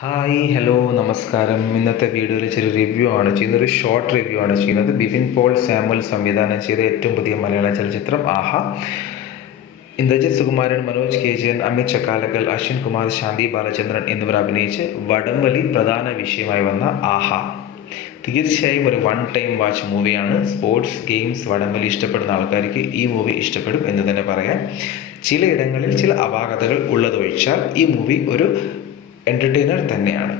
Hi hello നമസ്കാരം. ഇന്നത്തെ വീഡിയോയിൽ ചെറിയ റിവ്യൂ ആണ് ചെയ്യുന്നത്, ഒരു ഷോർട്ട് റിവ്യൂ ആണ് ചെയ്യുന്നത്. ബിപിൻ പോൾ സാമുവൽ സംവിധാനം ചെയ്ത ഏറ്റവും പുതിയ മലയാള ചലച്ചിത്രം ആഹാ. ഇന്ദ്രജിത് സുകുമാരൻ, മനോജ് കെ ജയൻ, അമിത് ചക്കാലക്കൽ, അശ്വിൻ കുമാർ, ശാന്തി ബാലചന്ദ്രൻ എന്നിവർ അഭിനയിച്ച് വടംവലി പ്രധാന വിഷയമായി വന്ന ആഹാ തീർച്ചയായും ഒരു വൺ ടൈം വാച്ച് മൂവിയാണ്. സ്പോർട്സ്, ഗെയിംസ്, വടംവലി ഇഷ്ടപ്പെടുന്ന ആൾക്കാർക്ക് ഈ മൂവി ഇഷ്ടപ്പെടും എന്ന് തന്നെ പറയാം. ചിലയിടങ്ങളിൽ ചില അപാകതകൾ ഉള്ളതൊഴിച്ചാൽ ഈ മൂവി ഒരു എൻ്റർടൈനർ തന്നെയാണ്.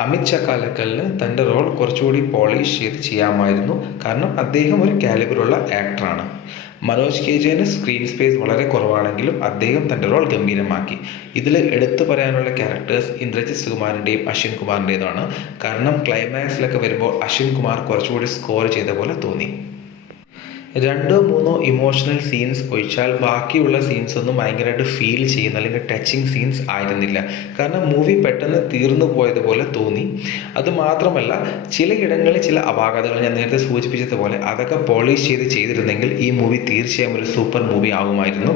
അമിത് ചക്കാലക്കലിന് തൻ്റെ റോൾ കുറച്ചുകൂടി പോളിഷ് ചെയ്ത് ചെയ്യാമായിരുന്നു, കാരണം അദ്ദേഹം ഒരു കാലിബറുള്ള ആക്ടറാണ്. മനോജ് കെ ജയന് സ്ക്രീൻ സ്പേസ് വളരെ കുറവാണെങ്കിലും അദ്ദേഹം തൻ്റെ റോൾ ഗംഭീരമാക്കി. ഇതിൽ എടുത്തു പറയാനുള്ള ക്യാരക്ടേഴ്സ് ഇന്ദ്രജിത് സുകുമാരൻ്റെയും അശ്വിൻ കുമാറിൻ്റെതാണ്. കാരണം ക്ലൈമാക്സിലൊക്കെ വരുമ്പോൾ അശ്വിൻ കുമാർ കുറച്ചുകൂടി സ്കോർ ചെയ്ത പോലെ തോന്നി. രണ്ടോ മൂന്നോ ഇമോഷണൽ സീൻസ് ഒഴിച്ചാൽ ബാക്കിയുള്ള സീൻസ് ഒന്നും ഭയങ്കരമായിട്ട് ഫീൽ ചെയ്യുന്ന അല്ലെങ്കിൽ ടച്ചിങ് സീൻസ് ആയിരുന്നില്ല. കാരണം മൂവി പെട്ടെന്ന് തീർന്നു പോയതുപോലെ തോന്നി. അതുമാത്രമല്ല, ചിലയിടങ്ങളിൽ ചില അപാകതകൾ ഞാൻ നേരത്തെ സൂചിപ്പിച്ചതുപോലെ അതൊക്കെ പോളിഷ് ചെയ്തിരുന്നെങ്കിൽ ഈ മൂവി തീർച്ചയായും ഒരു സൂപ്പർ മൂവി ആകുമായിരുന്നു.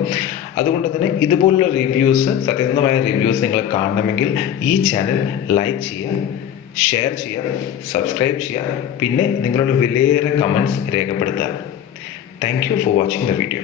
അതുകൊണ്ട് തന്നെ ഇതുപോലുള്ള റിവ്യൂസ്, സത്യസന്ധമായ റിവ്യൂസ് നിങ്ങൾ കാണണമെങ്കിൽ ഈ ചാനൽ ലൈക്ക് ചെയ്യുക, ഷെയർ ചെയ്യുക, സബ്സ്ക്രൈബ് ചെയ്യുക, പിന്നെ നിങ്ങളുടെ വിലയേറെ കമൻറ്റ്സ് രേഖപ്പെടുത്തുക. Thank you for watching the video.